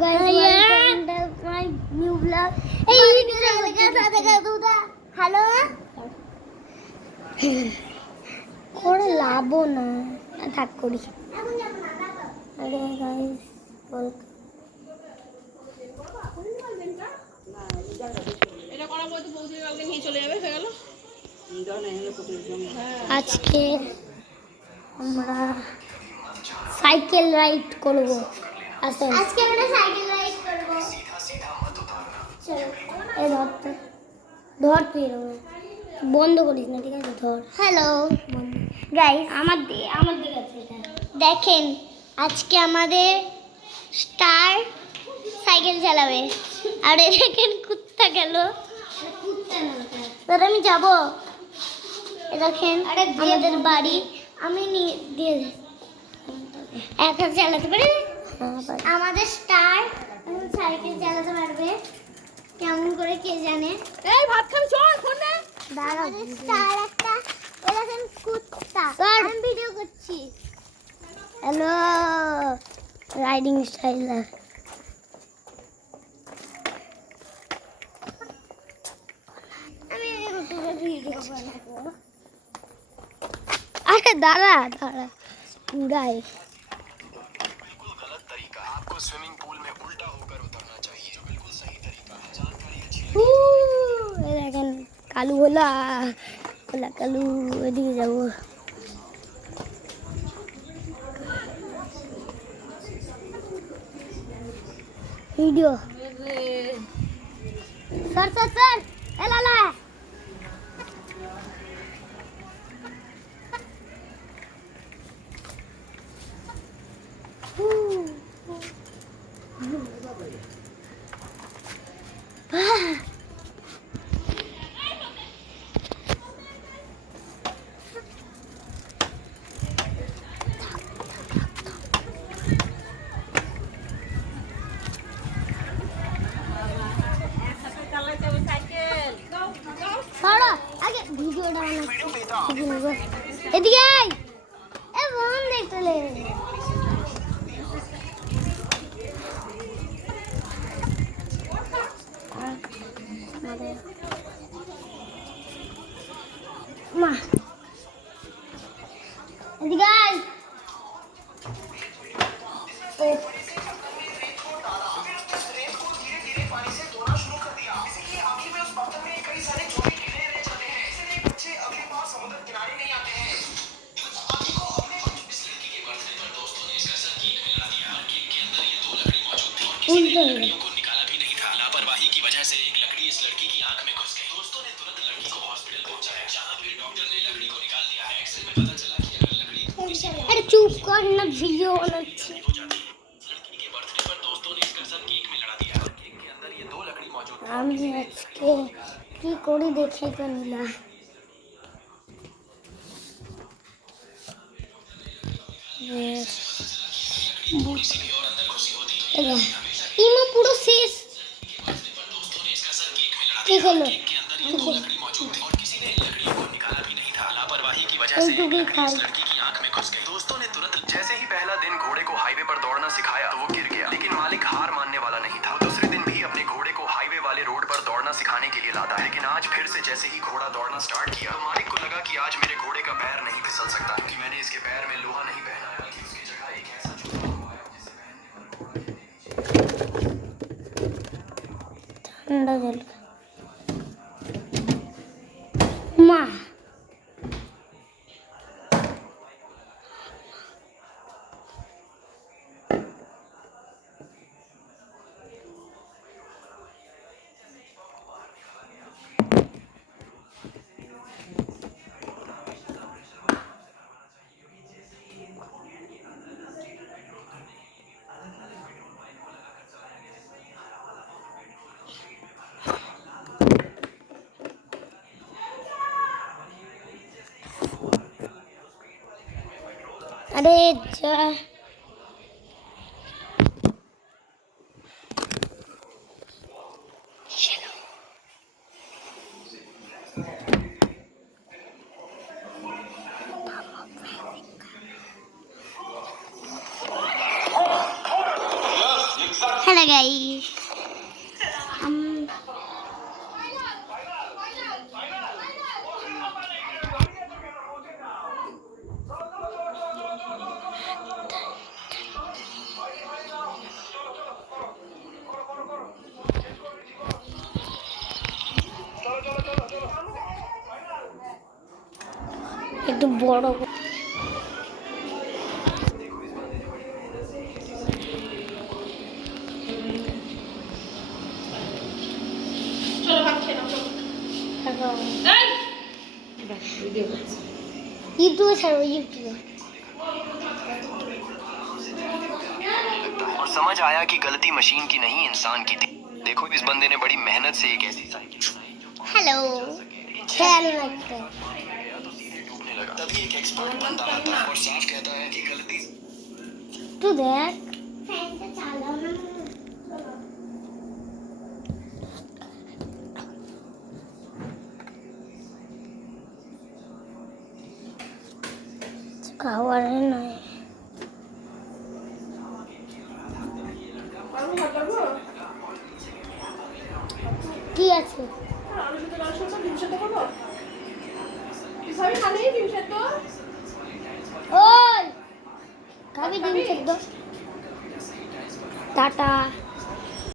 guys, welcome to my new vlog. Hello. করে লাভও না থাক করি। আরে গাইস ওয়েলকাম। এটা করা বলতে বৌদি কালকে নিয়ে চলে যাবে হয়ে গেল। আজকে আমরা সাইকেল রাইড করব। আজকে আমরা সাইকেল রাইড করব। চলো এই ধর তুই বন্ধ করিস না, ঠিক আছে? ধর। হ্যালো গাইস, আমার দিকে আছে এটা দেখেন। আজকে আমাদের স্টার সাইকেল চালাবে। আর এই দেখেন কুত্তা গেল। আমি যাব। দেখেন আমাদের বাড়ি আমি দিয়ে একা চালাতে পারি। আমাদের স্টার সাইকেল চালাতে পারবে কেমন করে কে জানে। এই ভাত খাবি চল ফোন নে। আমাদের স্টার একটা এরকম কুত্তা। আমি ভিডিও করছি। Hello riding style. আমি ইউটিউবে ভিডিও বানাবো। আরে দাঁড়া পুরাই आपको स्विमिंग पूल में उल्टा होकर उतरना चाहिए जो बिल्कुल सही तरीका है जानकारी अच्छी দেখেন কালু হলো কালু ওইদিকে যাবো। ভিডিও স্যার এলালা আগে ভিডিওটা এদিকে আয়। এ বোন দেখতে মা এদিকে আয়। लकड़ियों को निकाला भी नहीं था। लापरवाही की वजह से एक लकड़ी इस लड़की की आंख में घुस गई। दोस्तों ने तुरंत लड़की को हॉस्पिटल पहुंचाया जहां फिर डॉक्टर ने लकड़ी को निकाल दिया है। एक्सरे में पता चला कि अगर लकड़ी थोड़ी सी अरे चुप कर ना, वीडियो बनाচ্ছি। हो जाती लड़की के बर्थडे पर दोस्तों ने इसका सर केक में लड़ा दिया। केक के अंदर ये 2 लकड़ी मौजूद थी। আমি আজকে কি করি দেখে তো নিলাম। ইমা পুরো শেষ। কি হলো? लकड़ी मौजूद थी और किसी ने लकड़ियों को निकाला भी नहीं था। लापरवाही की वजह से एक लकड़ी इस लड़की की आंख में घुस गई। दोस्तों ने तुरंत जैसे ही पहला दिन घोड़े को हाईवे पर दौड़ना सिखाया तो वो गिर गया, लेकिन मालिक हार मानने वाला नहीं था। दूसरे दिन भी अपने घोड़े को हाईवे वाले रोड पर दौड़ना सिखाने के लिए लाता है, लेकिन आज फिर से जैसे ही घोड़ा दौड़ना स्टार्ट किया तो मालिक को लगा कि आज मेरे घोड़े का पैर नहीं फिसल सकता क्योंकि मैंने इसके पैर में लोहा नहीं पहनाया, बल्कि उसकी जगह एक ऐसा जूता हुआ है जिसे पहनने पर घोड़ा के ঠান্ডা জল মা अरे जा हेलो गाइस हम একটু বড় চলো ভাত খেয়ে নাও চলো এই ইউটিউবে ছাড়ো ইউটিউবে और समझ आया कि गलती मशीन की नहीं इंसान की थी। देखो इस बंदे ने बड़ी मेहनत से एक ऐसी साइकिल बनाई जो হ্যালো খেয়াল রাখতে डूबने लगा। तभी एक एक्सपर्ट बंदा आता है और साफ कहता है कि गलती একটু দেখ ফ্যানটা চালাও না খাওয়ার নয় আলু ভাত লাগবো কি আছে আলু সেদ্ধ ডাল সেদ্ধ ডিম সেদ্ধ করবো সবই খালি ডিম সেদ্ধ ওই খাবি ডিম সেদ্ধ টাটা